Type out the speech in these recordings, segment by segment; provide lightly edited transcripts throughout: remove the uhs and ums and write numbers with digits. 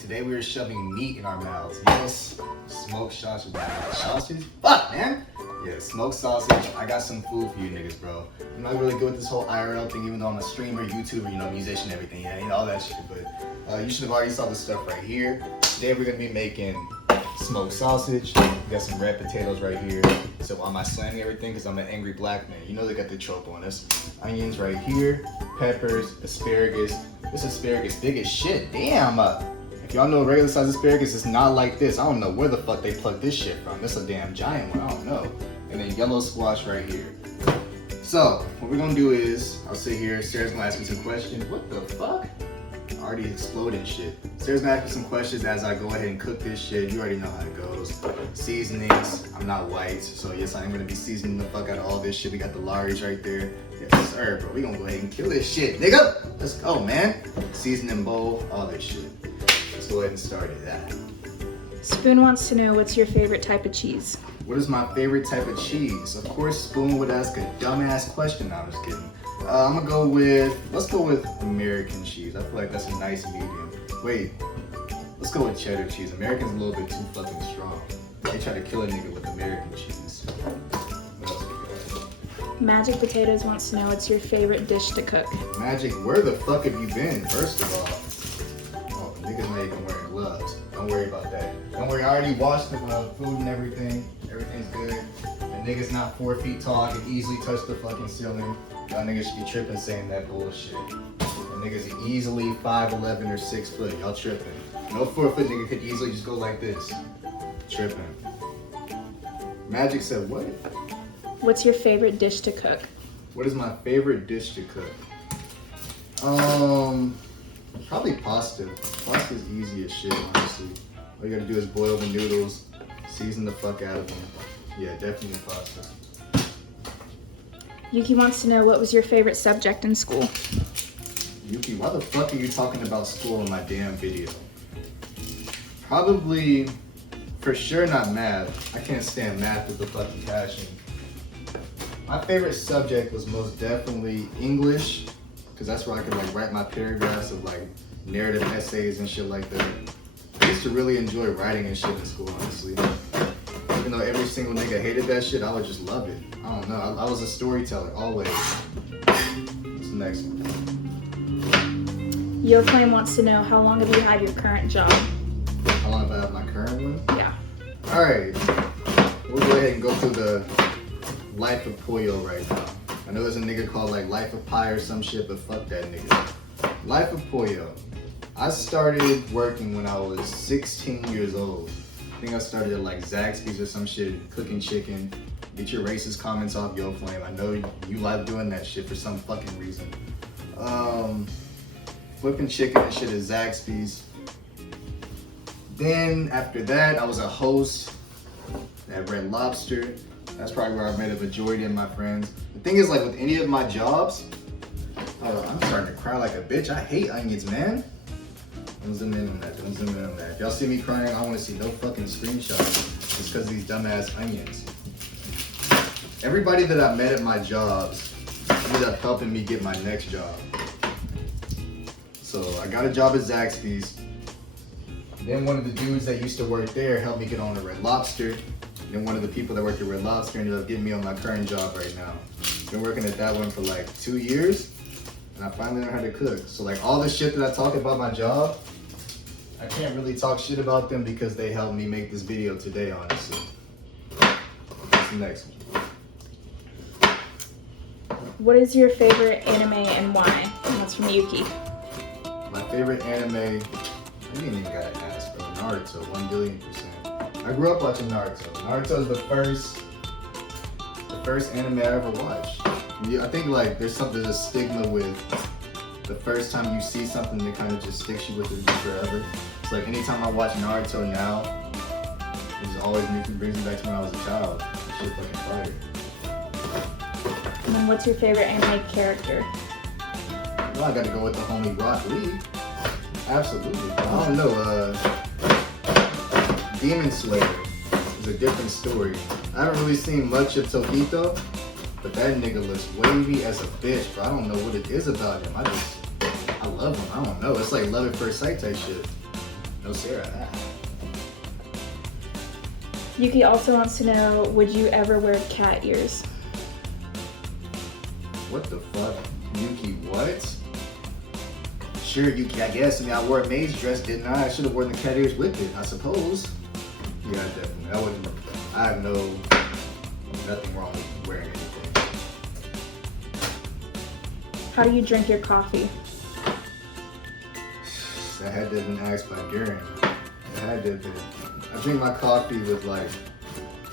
today we are shoving meat in our mouths. Yes, smoked sausage. Sausage? Fuck, man! Yeah, smoked sausage. I got some food for you niggas, bro. I'm not really good with this whole IRL thing, even though I'm a streamer, YouTuber, you know, musician, everything. Yeah, you know, all that shit. But you should have already saw this stuff right here. Today we're gonna be making smoked sausage. We got some red potatoes right here. So why am I slamming everything? Because I'm an angry black man. You know they got the trope on us. Onions right here, peppers, asparagus. This asparagus big as shit. Damn. If y'all know regular size asparagus, it's not like this. I don't know where the fuck they plucked this shit from. This a damn giant one. I don't know. And then yellow squash right here. So what we're gonna do is I'll sit here. Sarah's gonna ask me some questions. What the fuck? Already exploding shit. Sarah's gonna ask me some questions as I go ahead and cook this shit. You already know how it goes. Seasonings, I'm not white, so yes, I am gonna be seasoning the fuck out of all this shit. We got the Laries right there. Yes, sir, bro. We gonna go ahead and kill this shit, nigga. Let's go, man. Seasoning bowl, all this shit. Let's go ahead and start it. Spoon wants to know what's your favorite type of cheese? What is my favorite type of cheese? Of course, Spoon would ask a dumbass question. No, I'm just kidding. I'm gonna go with, let's go with American cheese. I feel like that's a nice medium. Wait, let's go with cheddar cheese. American's a little bit too fucking strong. They try to kill a nigga with American cheese. What else we got? Magic Potatoes wants to know what's your favorite dish to cook? Magic, where the fuck have you been, first of all? Oh, the nigga's not even wearing gloves. Don't worry about that. Don't worry, I already washed the food and everything. Everything's good. The nigga's not 4 feet tall. I can easily touch the fucking ceiling. Y'all niggas should be tripping saying that bullshit. The niggas easily 5'11" or 6 foot. Y'all tripping. No 4 foot nigga could easily just go like this. Tripping. Magic said what? What's your favorite dish to cook? What is my favorite dish to cook? Probably pasta. Pasta's easy as shit, honestly. All you gotta do is boil the noodles, season the fuck out of them. Yeah, definitely pasta. Yuki wants to know what was your favorite subject in school? Yuki, why the fuck are you talking about school in my damn video? Probably, for sure not math. I can't stand math with the fucking passion. My favorite subject was most definitely English, because that's where I could like write my paragraphs of like narrative essays and shit like that. I used to really enjoy writing and shit in school, honestly. Even though every single nigga hated that shit, I would just love it. I don't know, I was a storyteller, always. What's the next one? Yo Flame wants to know how long have you had your current job? How long have I had my current one? Yeah. Alright, we'll go ahead and go through the life of Pollo right now. I know there's a nigga called like Life of Pi or some shit, but fuck that nigga. Life of Pollo. I started working when I was 16 years old. I think I started at like Zaxby's or some shit, cooking chicken. Get your racist comments off, Yo Flame. I know you like doing that shit for some fucking reason. Flipping chicken and shit at Zaxby's. Then after that, I was a host at Red Lobster. That's probably where I met a majority of my friends. The thing is, like with any of my jobs, I'm starting to cry like a bitch. I hate onions, man. Don't zoom in on that. Don't zoom in on that. If y'all see me crying, I want to see no fucking screenshots. It's because of these dumbass onions. Everybody that I met at my jobs ended up helping me get my next job. So I got a job at Zaxby's. Then one of the dudes that used to work there helped me get on to Red Lobster. Then one of the people that worked at Red Lobster ended up getting me on my current job right now. Been working at that one for like 2 years. And I finally learned how to cook. So like all the shit that I talk about my job, I can't really talk shit about them because they helped me make this video today, honestly. What's the next one? What is your favorite anime and why? And that's from Yuki. My favorite anime, you ain't even gotta ask, bro. Naruto, 1,000,000,000%. I grew up watching Naruto. Naruto is the first anime I ever watched. I think like there's a stigma with the first time you see something that kind of just sticks you with it forever. It's like anytime I watch Naruto now, it just always brings me back to when I was a child. That shit fucking fire. And then what's your favorite anime character? Well, I gotta go with the homie Rock Lee. Absolutely. I don't know, Demon Slayer is a different story. I haven't really seen much of Tokito, but that nigga looks wavy as a bitch, but I don't know what it is about him. I love him. I don't know. It's like love at first sight type shit. No Sarah. Yuki also wants to know, would you ever wear cat ears? What the fuck? Yuki, what? Sure, Yuki, I guess. I mean, I wore a maid's dress, didn't I? I should have worn the cat ears with it, I suppose. Yeah, definitely. I have nothing wrong with wearing anything. How do you drink your coffee? That had to have been asked by Garen. It had to have been. I drink my coffee with like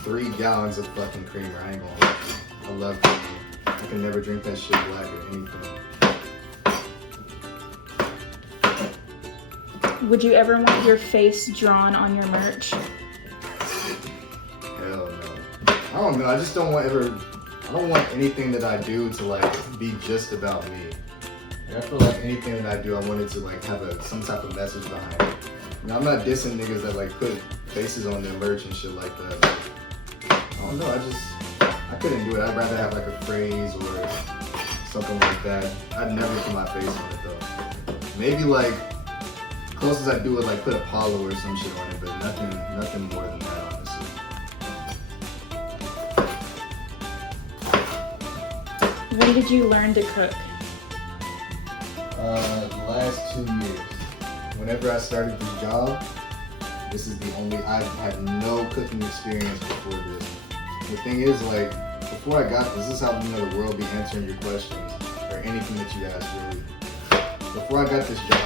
3 gallons of fucking creamer. I ain't gonna lie. I love coffee. I can never drink that shit black or anything. Would you ever want your face drawn on your merch? Hell no. I don't know. I just don't want I don't want anything that I do to like be just about me. Like, I feel like anything that I do, I want it to like have some type of message behind it. You know, I'm not dissing niggas that like put faces on their merch and shit like that. But I don't know. I couldn't do it. I'd rather have like a phrase or something like that. I'd never put my face on it though. Maybe like closest I do is like put Apollo or some shit on it, but nothing more than that, honestly. When did you learn to cook? The last 2 years. Whenever I started this job, this is the only, I've had no cooking experience before this. The thing is, like, before I got this is how you know the world be answering your questions, or anything that you ask, really. Before I got this job,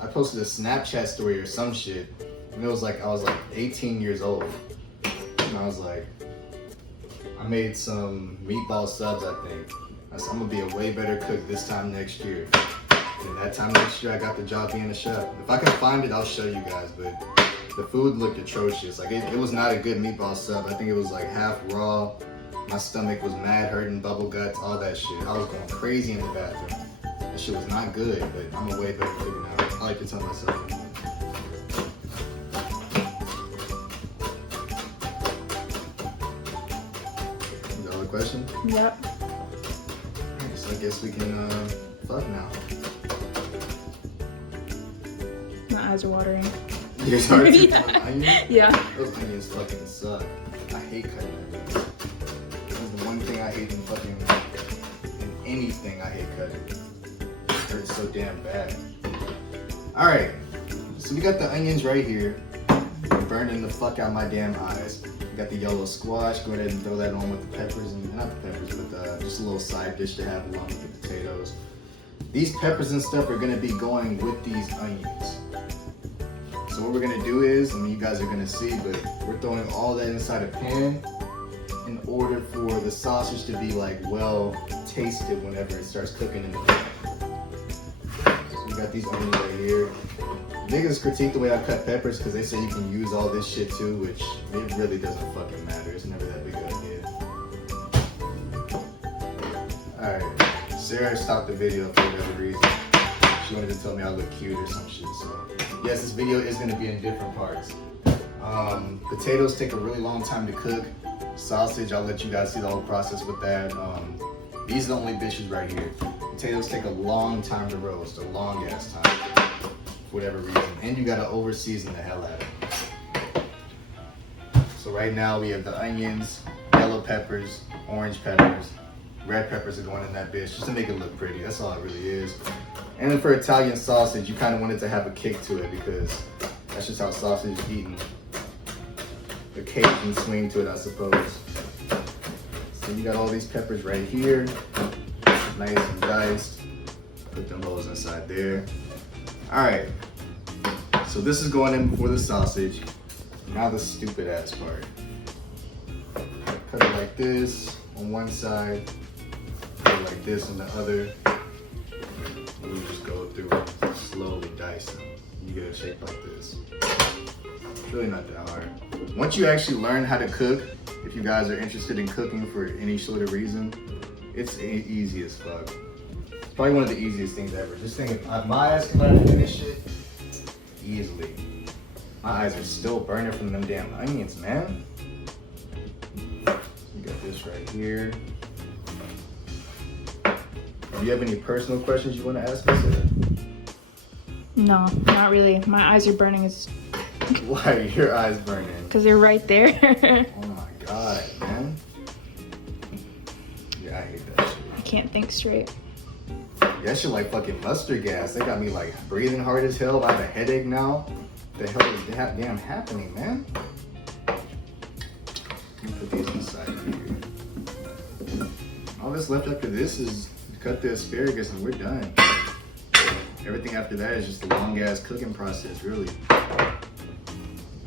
I posted a Snapchat story or some shit, and it was like, I was like 18 years old, and I was like, I made some meatball subs, I think. I said, I'm gonna be a way better cook this time next year. And that time next year, I got the job being a chef. If I can find it, I'll show you guys, but the food looked atrocious. Like, it was not a good meatball sub. I think it was like half raw. My stomach was mad hurting, bubble guts, all that shit. I was going crazy in the bathroom. That shit was not good, but I'm a way better cook now. I like to tell myself. Is that all the question? Yep. Alright, so I guess we can fuck now. My eyes are watering. You're sorry to Yeah. onions? Yeah. Those onions fucking suck. I hate cutting onions. That's the one thing I hate in fucking anything. I hate cutting. It hurts so damn bad. Alright, so we got the onions right here. Burning the fuck out my damn eyes. We got the yellow squash. Go ahead and throw that on with the peppers, and not the peppers, but just a little side dish to have along with the potatoes. These peppers and stuff are gonna be going with these onions. So what we're gonna do is, I mean, you guys are gonna see, but we're throwing all that inside a pan in order for the sausage to be like well tasted whenever it starts cooking in the pan. So we got these onions right here. Niggas critique the way I cut peppers because they say you can use all this shit too, which it really doesn't fucking matter. It's never that big of a deal. Alright, Sarah stopped the video for whatever reason. She wanted to tell me I look cute or some shit, so. Yes, this video is gonna be in different parts. Potatoes take a really long time to cook. Sausage, I'll let you guys see the whole process with that. These are the only dishes right here. Potatoes take a long time to roast, a long ass time. For whatever reason. And you gotta over season the hell out of it. So right now we have the onions, yellow peppers, orange peppers, red peppers are going in that bitch just to make it look pretty. That's all it really is. And then for Italian sausage, you kind of want it to have a kick to it because that's just how sausage is eaten. The Cajun swing to it, I suppose. So you got all these peppers right here, nice and diced. Put them holes inside there. All right, so this is going in before the sausage. Now the stupid ass part. Cut it like this on one side, cut it like this on the other. We just go through and slowly dice them. You get a shape like this. It's really not that hard. Once you actually learn how to cook, if you guys are interested in cooking for any sort of reason, it's easy as fuck. It's probably one of the easiest things ever. Just think, if my ass can learn to do this shit, easily. My eyes are still burning from them damn onions, man. You got this right here. Do you have any personal questions you want to ask me, Sarah? No, not really. My eyes are burning. Why are your eyes burning? Because they're right there. Oh my god, man. Yeah, I hate that shit. I can't think straight. That shit like fucking mustard gas. They got me like breathing hard as hell. I have a headache now. The hell is that damn happening, man? Let me put these inside here. All that's left after this is cut the asparagus and we're done. Everything after that is just a long ass cooking process, really.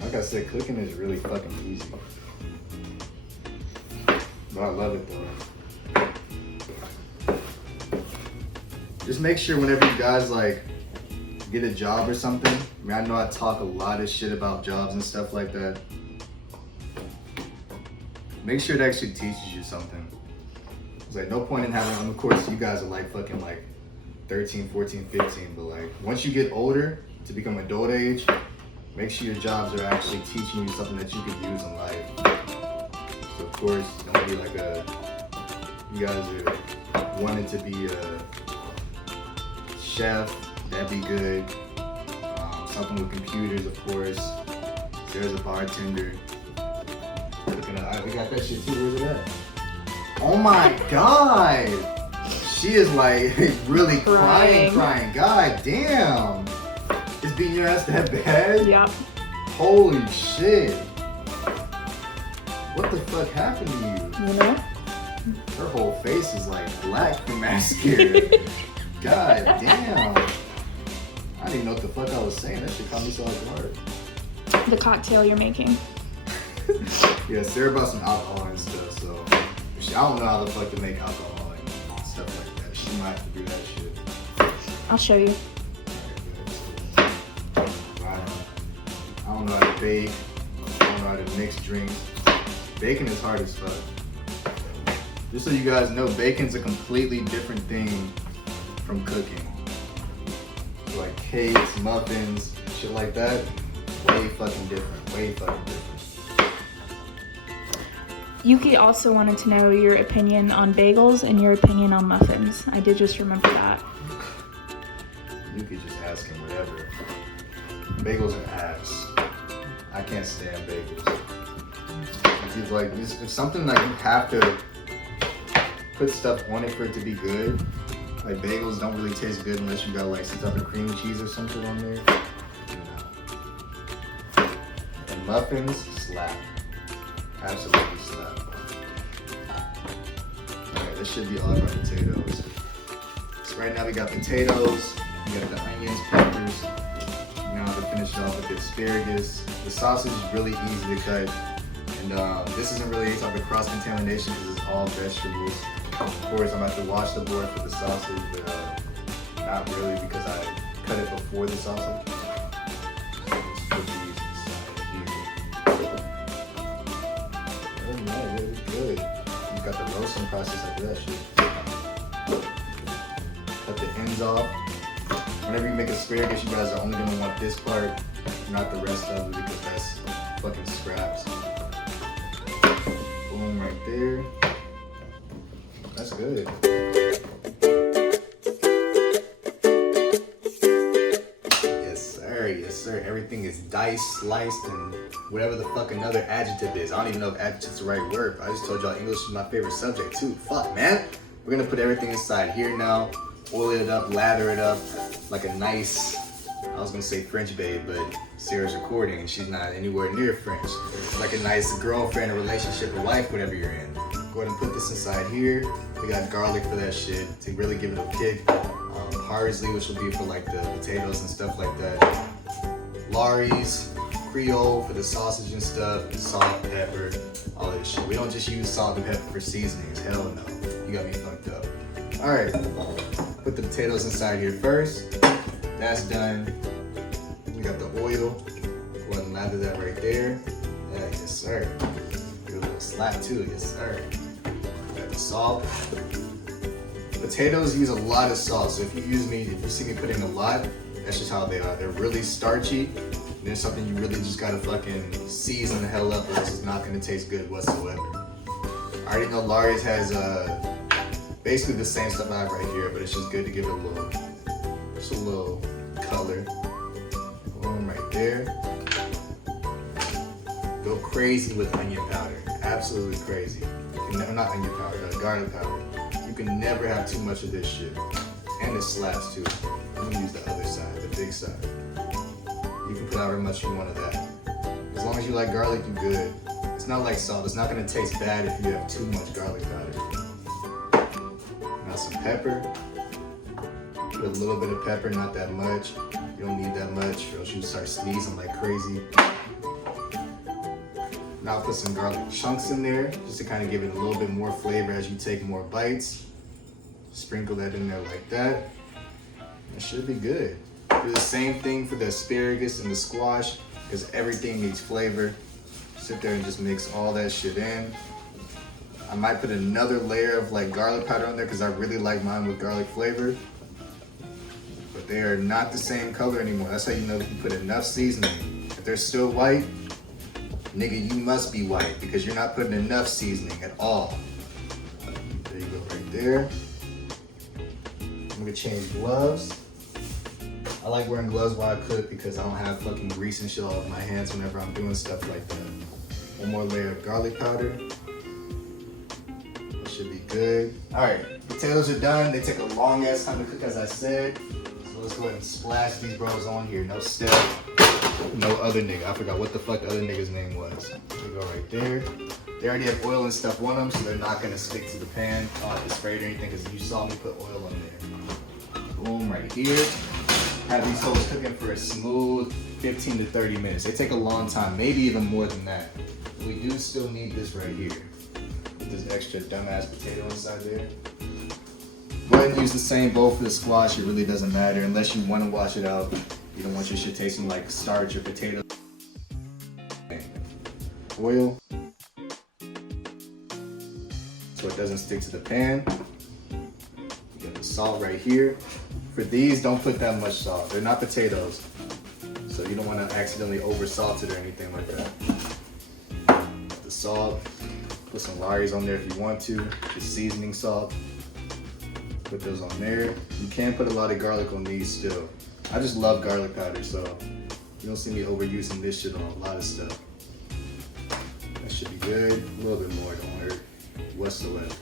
Like I said, cooking is really fucking easy. But I love it though. Just make sure whenever you guys like get a job or something. I mean, I know I talk a lot of shit about jobs and stuff like that. Make sure it actually teaches you something. It's like no point in having, of course you guys are like fucking like 13, 14, 15, but like once you get older to become adult age, make sure your jobs are actually teaching you something that you could use in life. So of course, don't be like you guys are wanting to be a chef, that'd be good. Something with computers, of course. There's a bartender. We got that shit too. Where's it at? Oh my god! She is like really crying. God damn! Is beating your ass that bad? Yep. Holy shit! What the fuck happened to you? You know? Her whole face is like black from mascara. God damn! I didn't even know what the fuck I was saying. That shit caught me so off guard. The cocktail you're making. Yeah, Sarah brought some alcohol and stuff, so I don't know how the fuck to make alcohol and stuff like that. She might have to do that shit. I'll show you. I don't know how to bake. I don't know how to mix drinks. Baking is hard as fuck. Just so you guys know, baking's a completely different thing from cooking. So like cakes, muffins, shit like that, way fucking different. Way fucking different. Yuki also wanted to know your opinion on bagels and your opinion on muffins. I did just remember that. You could just ask him whatever. Bagels are ass. I can't stand bagels. It's like it's something like you have to put stuff on it for it to be good. Like bagels don't really taste good unless you got like some type of cream cheese or something on there. No. And muffins slap. Absolutely slap. Alright, this should be all of our potatoes. So right now we got potatoes, we got the onions, peppers. Now to finish it off with the asparagus. The sausage is really easy to cut. And this isn't really any type of cross-contamination because it's all vegetables. Of course, I'm about to wash the board for the sausage, but not really because I cut it before the sausage. Just put these inside here. Oh man, really good. You got the roasting process after that shit. Cut the ends off. Whenever you make asparagus, you guys are only gonna want this part, not the rest of it, because that's fucking scraps. Boom, right there. That's good. Yes, sir. Yes, sir. Everything is diced, sliced, and whatever the fuck another adjective is. I don't even know if adjective's the right word. I just told y'all English is my favorite subject too. Fuck, man. We're gonna put everything inside here now. Oil it up, lather it up like a nice, I was gonna say French babe, but Sarah's recording and she's not anywhere near French. It's like a nice girlfriend, a relationship, a wife, whatever you're in. Go ahead and put this inside here. We got garlic for that shit to really give it a kick. Parsley, which will be for like the potatoes and stuff like that. Lorry's, Creole for the sausage and stuff, and salt, pepper, all that shit. We don't just use salt and pepper for seasonings. Hell no. You got me fucked up. All right, put the potatoes inside here first. That's done. We got the oil. Go ahead and lather that right there. Yeah, yes sir. Give a little slap too, yes sir. Got the salt. Potatoes use a lot of salt, so if you see me putting a lot, that's just how they are. They're really starchy. And it's something you really just gotta fucking season the hell up, or else it's not gonna taste good whatsoever. I already know Lari's has basically the same stuff I have right here, but it's just good to give it just a little color. Boom, right there. Go crazy with onion powder, absolutely crazy. Not onion powder, garlic powder. You can never have too much of this shit. And it slaps too. I'm gonna use the other side, the big side. You can put however much you want of that. As long as you like garlic, you're good. It's not like salt. It's not gonna taste bad if you have too much garlic powder. Now some pepper. Put a little bit of pepper, not that much. You don't need that much, or else you start sneezing like crazy. Now I'll put some garlic chunks in there, just to kind of give it a little bit more flavor as you take more bites. Sprinkle that in there like that. It should be good. Do the same thing for the asparagus and the squash, because everything needs flavor. Sit there and just mix all that shit in. I might put another layer of like garlic powder on there because I really like mine with garlic flavor. But they are not the same color anymore. That's how you know that you put enough seasoning. If they're still white, nigga, you must be white because you're not putting enough seasoning at all. There you go, right there. I'm gonna change gloves. I like wearing gloves while I cook because I don't have fucking grease and shit all over my hands whenever I'm doing stuff like that. One more layer of garlic powder. That should be good. All right, potatoes are done. They take a long ass time to cook, as I said. So let's go ahead and splash these bros on here. No step, no other nigga. I forgot what the fuck the other nigga's name was. There you go, right there. They already have oil and stuff on them, so they're not gonna stick to the pan, the sprayed or anything, because you saw me put oil on there. Boom, right here. Have these hoes cooking for a smooth 15 to 30 minutes. They take a long time, maybe even more than that. We do still need this right here. Put this extra dumbass potato inside there. Go ahead and use the same bowl for the squash. It really doesn't matter unless you want to wash it out. You don't want your shit tasting like starch or potato. Oil. So it doesn't stick to the pan. You got the salt right here. For these, don't put that much salt. They're not potatoes. So you don't want to accidentally over salt it or anything like that. The salt, put some Lari's on there if you want to. Just seasoning salt. Put those on there. You can put a lot of garlic on these still. I just love garlic powder, so you don't see me overusing this shit on a lot of stuff. That should be good. A little bit more, don't hurt whatsoever.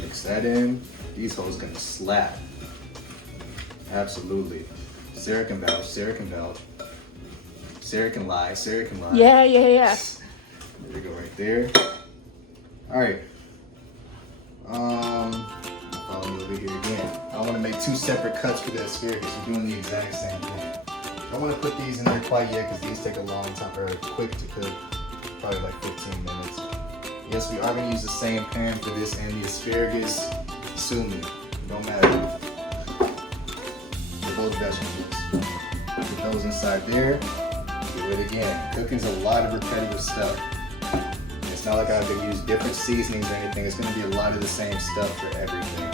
Mix that in. These hoes gonna slap. Absolutely. Sarah can vouch, Sarah can vouch. Sarah can lie, Sarah can lie. Yeah. There we go, right there. Alright. Follow me over here again. I want to make two separate cuts for the asparagus. We're doing the exact same thing. I don't want to put these in there quite yet because these take a long time, or quick to cook. Probably like 15 minutes. Yes, we are going to use the same pan for this and the asparagus. Sue me, no matter. For both vegetables. Put those inside there. Do it again. Cooking's a lot of repetitive stuff. It's not like I have to use different seasonings or anything. It's going to be a lot of the same stuff for everything.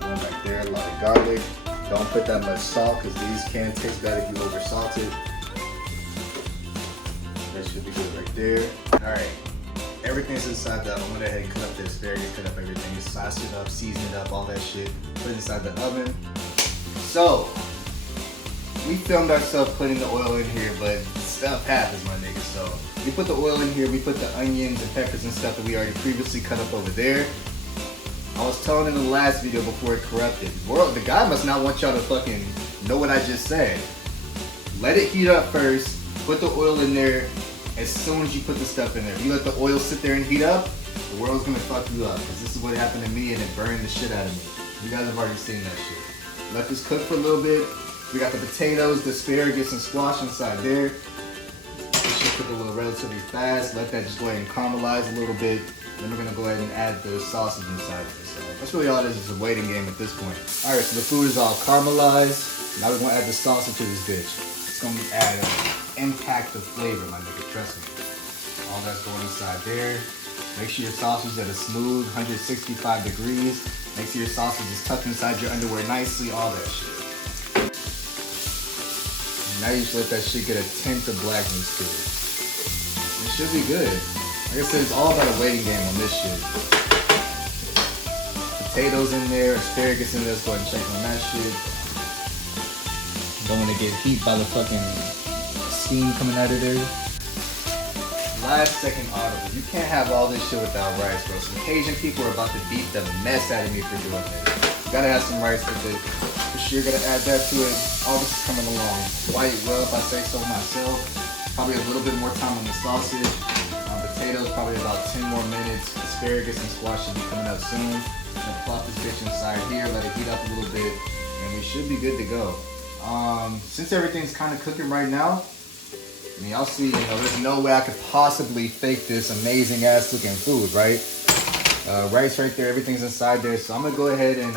One right there, a lot of garlic. Don't put that much salt because these can taste bad if you over salt it. That should be good right there. Alright. Everything's inside the oven. I went ahead and cut up the asparagus, cut up everything, sauce it up, season it up, all that shit. Put it inside the oven. So, we filmed ourselves putting the oil in here, but stuff happens, my nigga. So, we put the oil in here, we put the onions and peppers and stuff that we already previously cut up over there. I was telling in the last video before it corrupted. World, the guy must not want y'all to fucking know what I just said. Let it heat up first, put the oil in there. As soon as you put the stuff in there, if you let the oil sit there and heat up, the world's gonna fuck you up. Because this is what happened to me and it burned the shit out of me. You guys have already seen that shit. Let this cook for a little bit. We got the potatoes, the asparagus, and squash inside there. This should cook a little relatively fast. Let that just go ahead and caramelize a little bit. Then we're gonna go ahead and add the sausage inside of it. So that's really all it is a waiting game at this point. All right, so the food is all caramelized. Now we're gonna add the sausage to this bitch. It's gonna add impact of flavor, my nigga, trust me. All that's going inside there. Make sure your sausage is at a smooth 165 degrees. Make sure your sausage is tucked inside your underwear nicely, all that shit. Now you just let that shit get a tint of blackness to it. It should be good. Like I said, it's all about a waiting game on this shit. Potatoes in there, asparagus in there. Let's go ahead and check on that shit. Don't want to get heat by the fucking steam coming out of there. Last second audible. You can't have all this shit without rice, bro. Some Cajun people are about to beat the mess out of me for doing this. You gotta have some rice with it. For sure, gotta add that to it. All this is coming along quite well, if I say so myself. Probably a little bit more time on the sausage. Potatoes, probably about 10 more minutes. Asparagus and squash should be coming up soon. Gonna plop this bitch inside here, let it heat up a little bit, and we should be good to go. Since everything's kind of cooking right now, I mean, y'all see, there's no way I could possibly fake this amazing ass looking food, right? Rice right there, everything's inside there. So I'm gonna go ahead and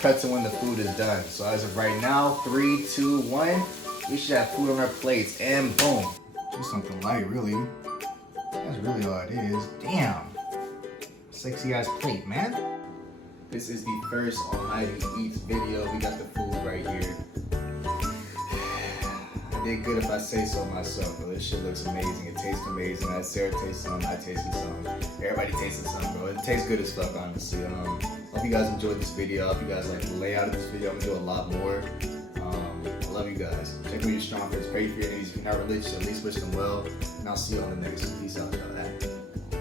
cut to when the food is done. So as of right now, 3, 2, 1, we should have food on our plates, and boom. Just something light, really. That's really all it is. Damn. Sexy ass plate, man. This is the first Almighty Eats video. We got the food right here. I did good if I say so myself, bro. This shit looks amazing. It tastes amazing. Sarah tastes some, I tasted some. Everybody tasted some, bro. It tastes good as fuck, honestly. Hope you guys enjoyed this video. I hope you guys like the layout of this video. I'm gonna do a lot more. I love you guys. Check on your strong friends. Pray for your enemies. If you're not religious, at least wish them well. And I'll see you on the next one. Peace out, y'all.